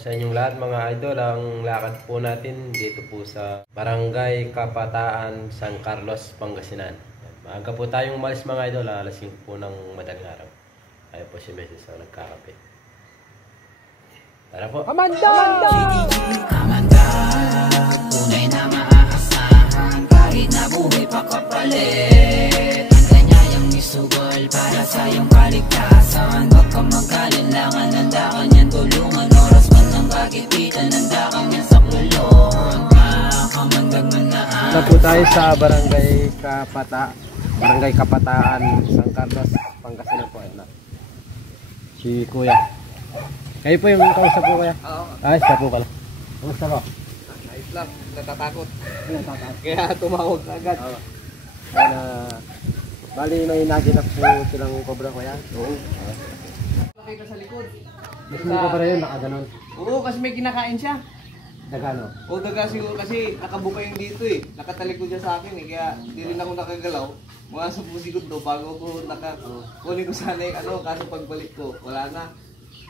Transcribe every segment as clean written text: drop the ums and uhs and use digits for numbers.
sa inyong lahat mga idol. Ang lakad po natin dito po sa Barangay Kapataan, San Carlos, Pangasinan. Maaga po tayong umalis mga idol, alas 5 po ng madaling araw. Kaya po si Mrs. ang nagkakape. Tara po! Amanda! Amanda, tunay na maaasahan kahit na buhay pa kapalit. Ang kanyang misugol para sa iyong kaligtasan. Huwag kang mag-alinlangan, handa ka niyan tulungan. Oras man ng kagipitan, handa ka niyan sa kulungan. Makamandag man na na po tayo sa Barangay Kapataan, San Carlos, Pangasinan po. Si Kuya. Kayo po yung kausap po Kuya? Oo. Ay, siya po pala. Kamusta po? Ayos lang, natatakot. Kaya tumawag ka agad. Bali may naginap po silang cobra Kuya? Oo. Nakita sa likod. Mas yung cobra yun, nakaganon. Oo, kasi may kinakain siya. Nagano? O daga siguro kasi nakabuka yung dito eh. Nakatalikod siya sa akin eh. Kaya di rin ako nakagalaw. Mga 10 segundo bago ko kunin ko sana yung ano. Kaso pagbalik ko, wala na.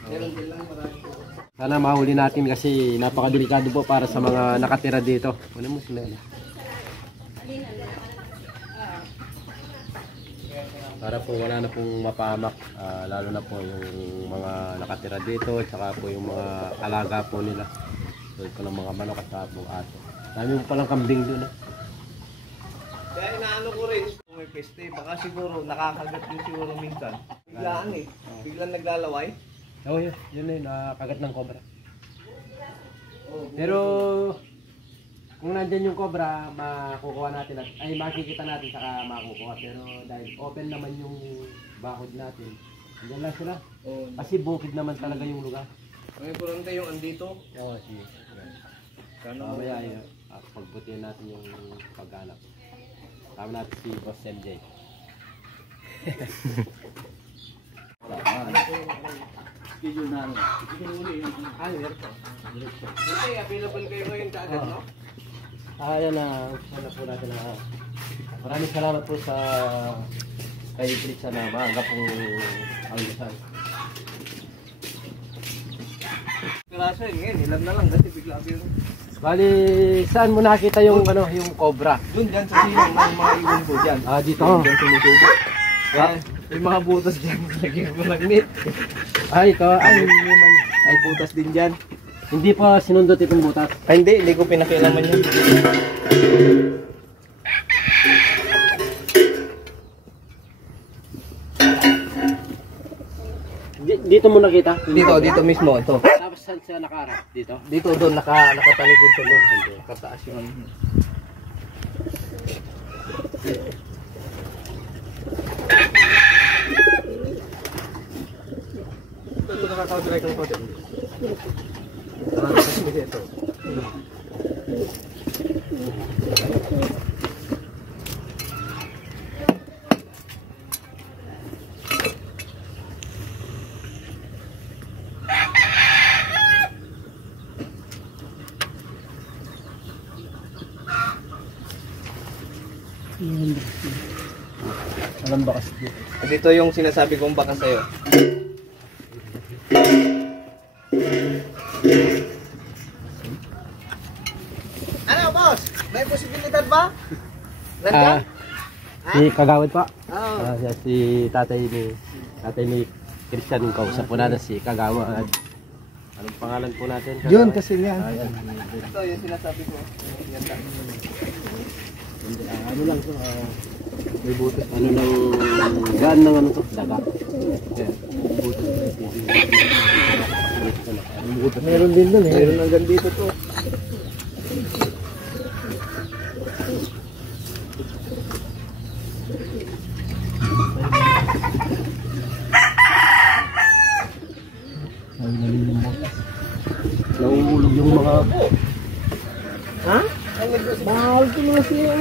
Meron din lang marami po. Sana mahuli natin kasi napakadelikado po para sa mga nakatira dito. Ano mo sila? Para po wala na pong mapahamak, lalo na po yung mga nakatira dito, tsaka po yung mga alaga po nila. Tulad ko ng mga manok at saka po aso. Dami mo palang kambing doon eh. Kaya inaano ko rin, kung may peste, baka siguro nakakagat din siguro minsan. Biglaan eh. Biglang naglalaway. Oo, yun eh, nakagat ng cobra. Pero kung nandyan yung cobra, makukuha natin ay makikita natin saka makukuha. Pero dahil open naman yung bakod natin, andyan lang sila. Kasi bukid naman talaga yung lugar. May kurante yung andito. Oo, sige. Mamaya ay pagbutihin natin yung paghanap. Tama natin si Boss MJ. Schedule na ano. Buti, available kayo ngayon kaagad, no? Ayan na, po natin na. Maraming salamat po sa kay Blitz na maaga pong almusal. Kaso yun ngayon, ilan na lang kasi bigla yun. Bali, saan mo nakita yung ano, yung cobra? Doon dyan sa silong ng mga ibon ko dyan. Dito. Dyan sumusubo. Kaya, may mga butas dyan. Lagyan ko ng net. Ay, ito. Ay, butas din dyan. Hindi pa sinundot itong butas. Ay, hindi ko pinakialaman yun. Dito mo nakita? Dito mismo. Ito. Tapos saan siya nakaharap? Dito? Dito doon, nakatalikod sa doon. Kataas yung ano. Ito nakaka-direct ng konti. Ito. Alam bakas dito. Dito yung sinasabi kong baka sa'yo. Ano boss? May posibilidad ba? Nandyan? Si Kagawad pa. Oo. Si tatay ni Christian yung kausap po natin si Kagawad. Anong pangalan po natin? Yun kasi yan. Ito yung sinasabi ko. Yan lang. Ano lang to? May butas. Ano nang gaan ng ano to? Daga. Butas. Meron din doon eh. Meron hanggang dito to. Nauulog yung mga... Ha? Mahal ko mga siya.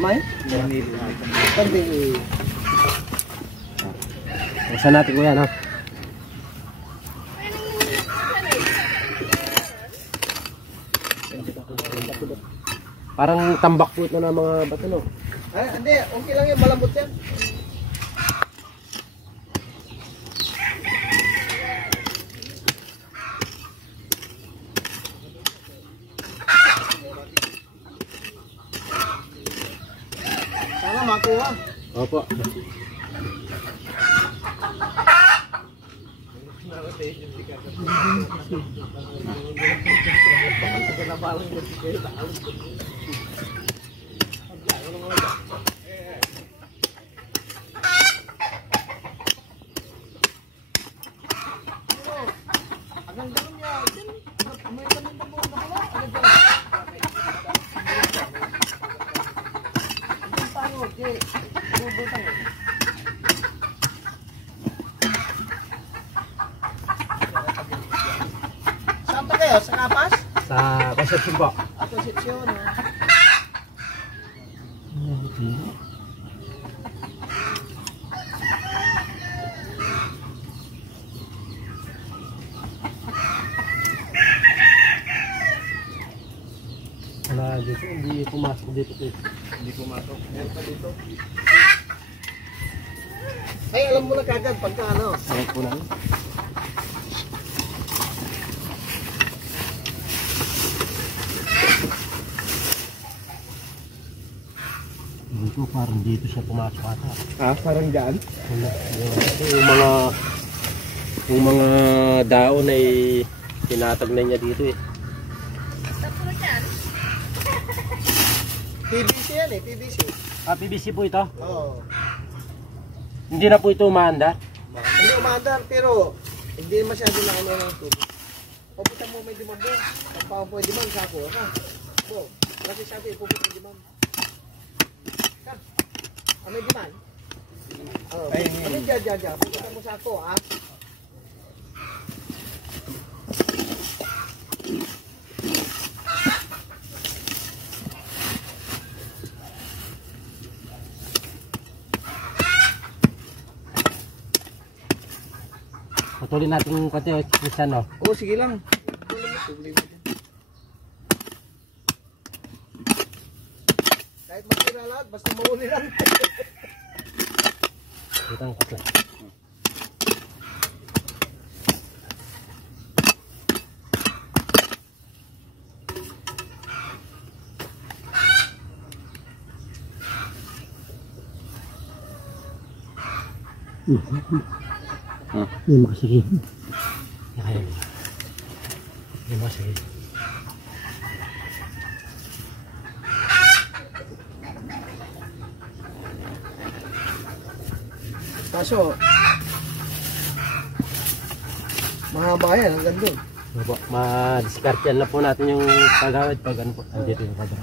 Amay? Saan natin kuya, no? Parang tambak po ito na mga bato, no? Ay, hindi. Okay lang yan. Malambot yan. ako ha. Opo. Saan pa kayo? Sa Kapas? Sa Concepcion po. Ako Concepcion. Wala dito, hindi pumasok dito. Hindi pumasok. Meron pa dito. Ay, alam mo na kagad pagka ano. Sarap po lang. Dito, parang dito siya pumasok ata. Ah, parang dyan? Yung mga daon ay tinatag na niya dito eh. PVC yan eh, PVC. Ah, PVC po ito? Oo. Hindi na po ito umaandar? Hindi umaandar, pero hindi masyado na ano ng tubig. Pupunta mo may dimam mo. Pagpapang po yung dimam, sako ka. Bo, kasi sabi, pupunta yung dimam. Ka, may dimam? Oo, ano dyan. Pupunta mo sako, ha? Patuloy natin yung kati o minsan no? Oo, sige lang. Kahit magtira lahat, basta mauli lang. Ito ang kasla. Hindi makasagin. Hindi makasagin. Kaso, mahaba yan, hanggang doon. Opo, ma-discard yan na po natin yung kagawad pag ano po. Andito yung kabra.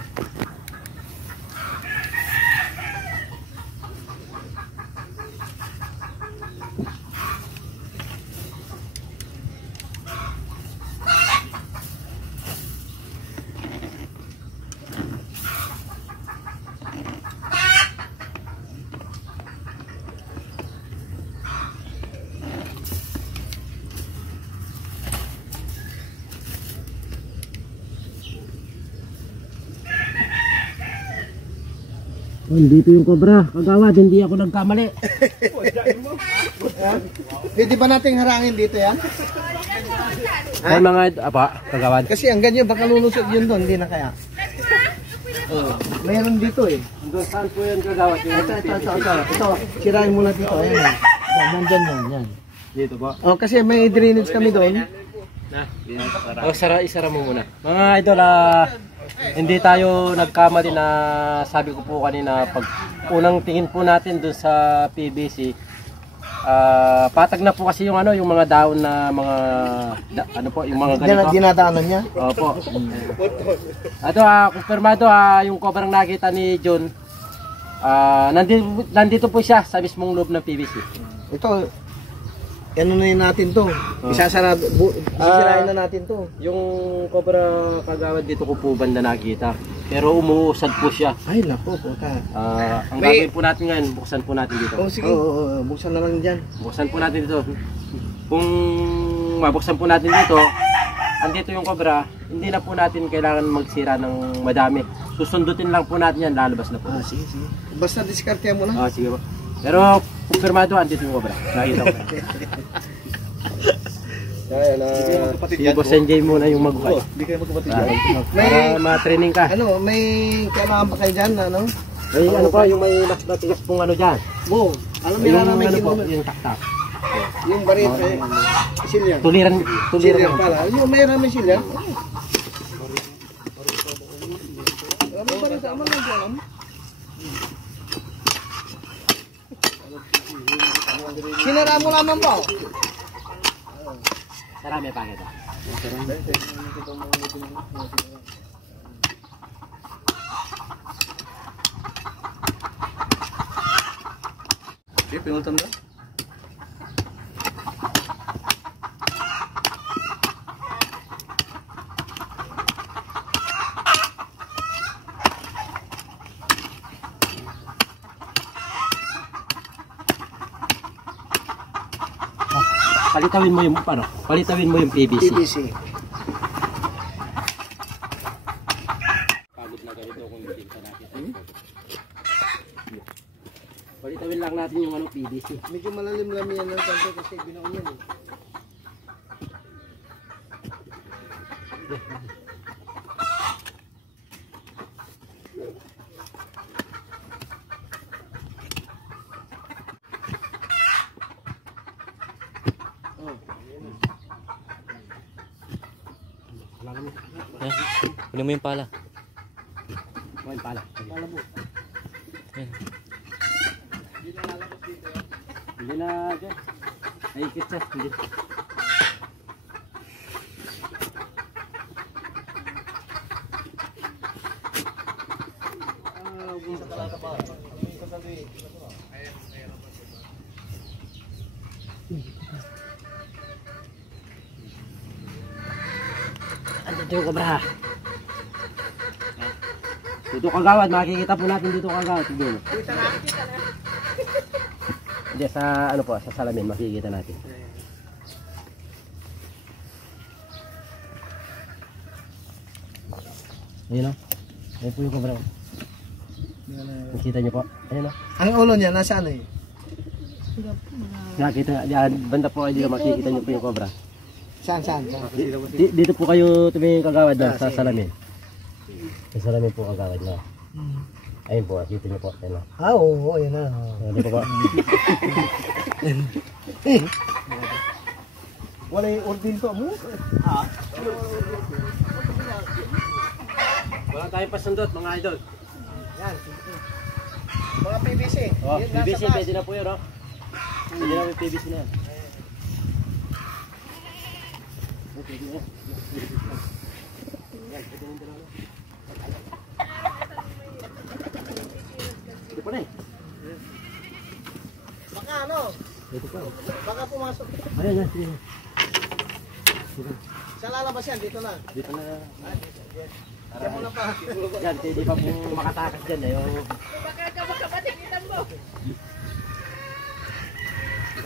Oh, dito yung cobra. Kagawad, hindi ako nagkamali. Pwede ba nating harangin dito yan? Ay mga kagawad. Kasi ang ganyan, baka lulusot yun doon, hindi na kaya. Mayroon dito eh. Saan po yan kagawad? Ito, sirain muna dito. Ayan. Nandyan yan. Dito po. Oh, kasi may drainage kami doon. Oh, isara mo muna. Mga idol, hindi tayo nagkamali na sabi ko po kanina pag unang tingin po natin dun sa PVC, patag na po kasi yung yung mga daon na mga yung mga ganito. Dinadaanan niya? Opo. Ito kumpirmado yung cobrang nakita ni John. Nandito po siya sa mismong loob ng PVC. Ito, ano na yun natin to? Sisirain na natin to. Yung cobra kagawad dito ko po banda nakita. Pero umuusad po siya. Ay, naku, puta. Ang gagawin po natin ngayon, buksan po natin dito. Oh, sige. Oo, buksan na lang dyan. Buksan po natin dito. Kung mabuksan po natin dito, andito yung cobra, hindi na po natin kailangan magsira ng madami. Susundutin lang po natin yan, lalabas na po. Sige. Basta diskarte mo na. Sige po. Pero kumpirmado, andito yung cobra. Nakita ko. Si Boss NJ muna yung magbuhay. Hindi kayo magkapatid Para ma-training ka. May kailangan pa kayo dyan, May ano pa, yung may matigas pong ano dyan. Bo, alam mo Yung na may ano po, kinuha. yung taktak. Yung barit eh. Silyan. Tuliran Silyan pala. Yung may rami silyan. Alam mo barit sa aman lang dyan. Sinara mo lamang ba? Sarami pa kita. Okay, pinultan ka? Palitawin mo yung ano? Palitawin mo yung PVC. PVC. Pagod na ganito kung hindi ka nakita. Palitawin lang natin yung ano PVC. Medyo malalim-lam yan ng kanto kasi binaon yan eh. Kunin mo yung pala. Kumain pala. Pala po. Yan. Hindi na dyan. Naikit siya. Hindi. Ano dyan kobra? Dito kagawad, makikita po natin dito kagawad. Dito. Hindi, sa ano po, sa salamin makikita natin. Ayun o. Ayun po yung kobra. Nakita niyo po. Ayun o. Ang ulo niya, nasa ano eh? Nakita, yan, banda po kayo dito makikita niyo po yung kobra. Saan? Dito po kayo tumingin kagawad na sa salamin. Sa salamin po kagawad na. Ayun po, kita niyo po. Ayun o. Oo, yun na. Di po po. Wala yung ordin to mo? Wala tayong pasundot mga idol. Yan. Mga PVC. Oh, Yun, PVC, nasa pwede na po yun, oh. Pwede na yung PVC na yan. Pwede na. Yan, pwede na yung dalawa. Pwede pa na eh. Baka ano? Pwede pa. Baka pumasok. Ayan, yan, sige. Sa lalabas yan, dito na. Dito na. Diyan mo na pa. Yan, hindi pa po makatakas dyan eh.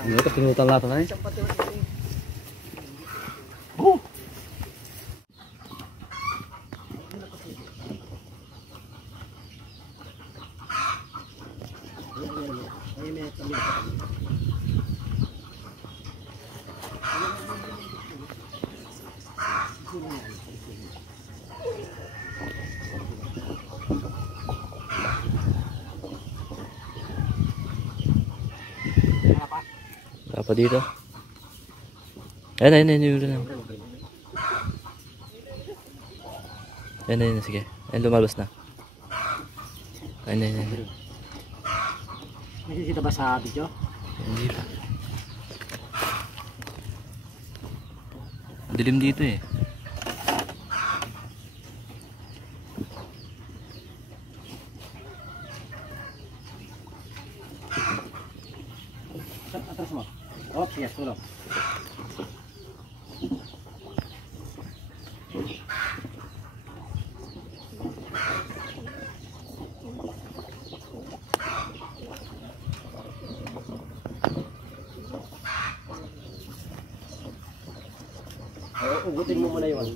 Ito, pinutan lahat na eh. Isang pati. Oh! Wala pa dito. Ayun, yun lang. Ayun, sige. Ayun, lumalabas na. Ayun. Nakikita ba sa video? Hindi pa. Dilim dito eh. Atras mo. Oh, yes, tulog. Ugutin mo muna yun.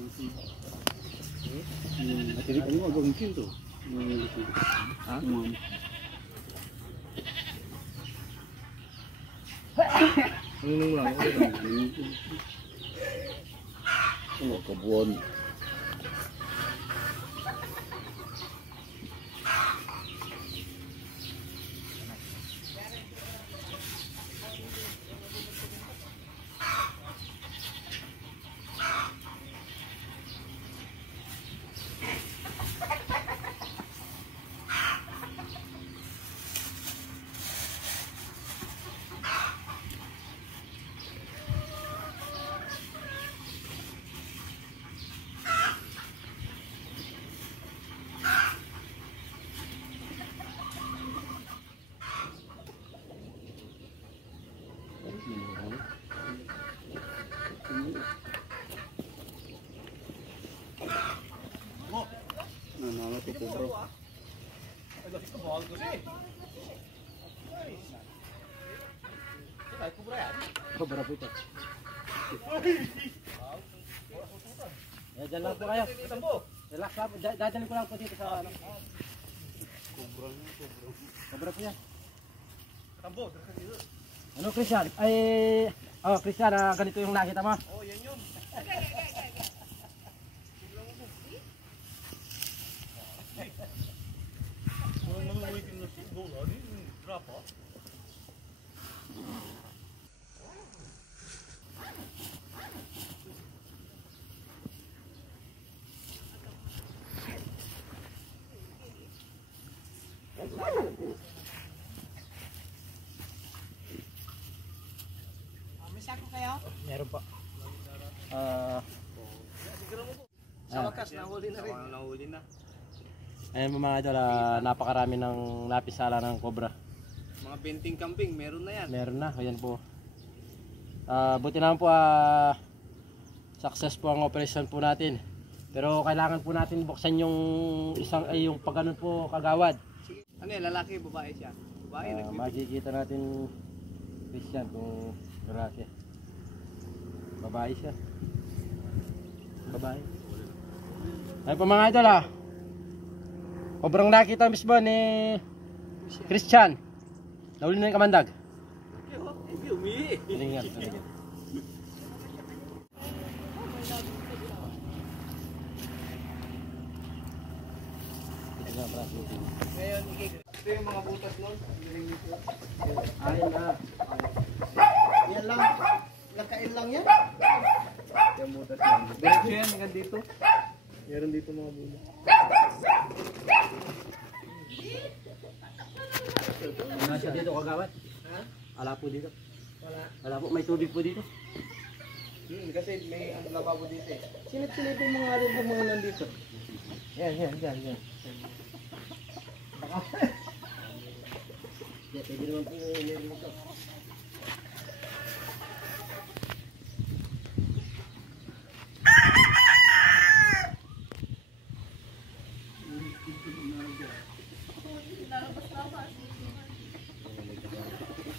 Ano mo agawin to? Ha? Ano lang? Ano kabuan? kubro. Kubra po ito. Diyan lang po kayo. Relax lang po. Dadalhin ko lang po dito sa ano. Kubra po yan. Ano Christian? Christian, ganito yung nakita mo? Yan yun. Meron pa. Sa wakas, nahuli na rin. Nahuli na. Ayan po mga idol, napakarami ng napisala ng cobra. Mga benting kambing, meron na yan. Meron na, ayan po. Buti naman po, success po ang operation po natin. Pero kailangan po natin buksan yung yung pagganon po kagawad. Sige. Ano yan, lalaki, babae siya? Babae, Makikita natin Christian kung lalaki. Babae siya. Babae. Ay po mga idol Sobrang nakita mismo ni Christian. Nahuli na yung kamandag. Tingnan. Ngayon, ito yung mga butas nun. Ayun na. Yan lang. Nakain lang yan. Yung butas yan. Diretso yan, hanggang dito. Meron dito mga butas. Nasa dito kagawad? Ha? Wala po dito. Wala. Wala po, may tubig po dito. Kasi may lababo dito eh. Silip-silipin mga rin yung mga nandito. Yan. Pwede naman po meron ito.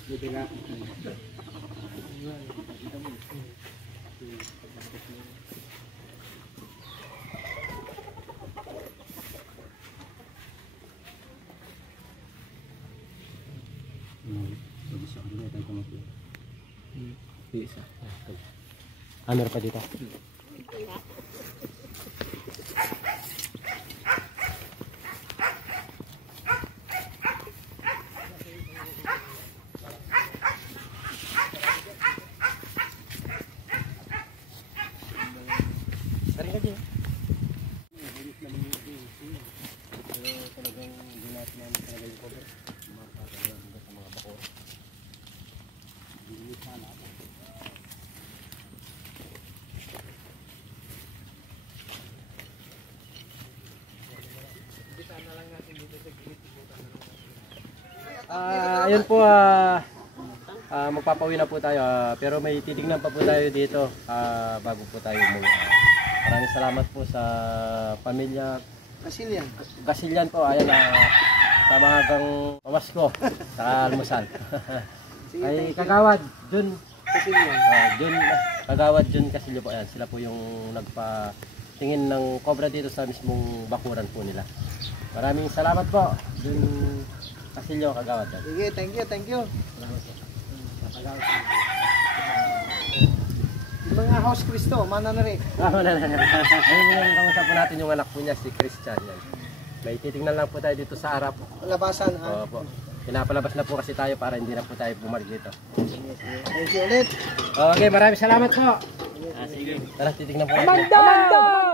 Dito nga. Meron pa dito. Ayun po, magpapauwi na po tayo, pero may titignan pa po tayo dito bago po tayo umuwi. Maraming salamat po sa pamilya Gasilyan po. Ayan, sa mga gang pamasko sa almusal. Ay kagawad Jun Casilyo. Kagawad Jun Casilyo po. Ayan, sila po yung nagpatingin ng cobra dito sa mismong bakuran po nila. Maraming salamat po Jun Casilyo, kagawad. Sige, thank you. Salamat po. Kagawad. Mga house Cristo, mana na rin. Ayun yung kausap po natin yung anak po niya, si Christian. Yan. May titingnan lang po tayo dito sa harap. Labasan ha? Opo. Pinapalabas na po kasi tayo para hindi na po tayo bumalik dito. Thank you ulit. Okay, maraming salamat po. Sige. Tara, titingnan po natin. Amanda!